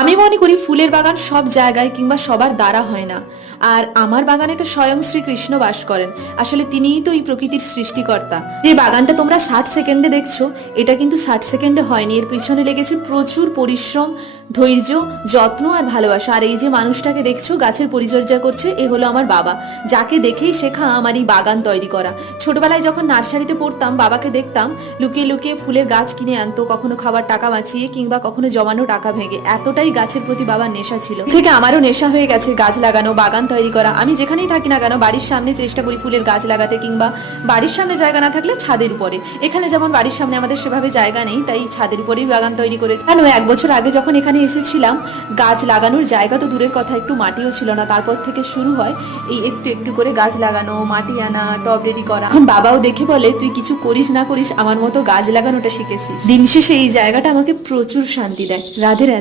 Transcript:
আমি মনে করি ফুলের বাগান সব জায়গায় কিংবা সবার দ্বারা হয় না। আর আমার বাগানে তো স্বয়ং শ্রীকৃষ্ণ বাস করেন। আসলে তিনিই তো এই প্রকৃতির সৃষ্টিকর্তা। যে বাগানটা তোমরা 60 সেকেন্ডে দেখছো, এটা কিন্তু 60 সেকেন্ডে হয়নি। এর পিছনে লেগেছে প্রচুর পরিশ্রম, ধৈর্য, যত্ন আর ভালোবাসা। আর এই যে মানুষটাকে দেখছো গাছের পরিচর্যা করছে, এ হলো আমার বাবা, যাকে দেখেই শেখা আমার এই বাগান তৈরি করা। ছোটবেলায় যখন নার্সারিতে পড়তাম, বাবাকে দেখতাম লুকিয়ে লুকিয়ে ফুলের গাছ কিনে আনতো, কখনো খাবার টাকা বাঁচিয়ে কিংবা কখনো জমানো টাকা ভেঙে। এতটাই গাছের প্রতি বাবার নেশা ছিল। থেকে আমারও নেশা হয়ে গেছে গাছ লাগানো, বাগান তৈরি করা। আমি যেখানেই থাকি না কেন, বাড়ির সামনে চেষ্টা করি ফুলের গাছ লাগাতে, কিংবা বাড়ির সামনে জায়গা না থাকলে ছাদের উপরে। এখানে যেমন বাড়ির সামনে আমাদের সেভাবে জায়গা নেই, তাই ছাদের উপরেই বাগান তৈরি করেছি। কেন 1 বছর আগে যখন এখানে এসেছিলাম, গাছ লাগানোর জায়গা তো দূরের কথা, একটু মাটিও ছিল না। তারপর থেকে শুরু হয় এই একটু একটু করে গাছ লাগানো, মাটি আনা, টব রেডি করা। এখন বাবাও দেখে বলে, তুই কিছু করিস না করিস, আমার মতো গাছ লাগানোটা শিখেছিস। দিন শেষে এই জায়গাটা আমাকে প্রচুর শান্তি দেয়। রাধে রাধে।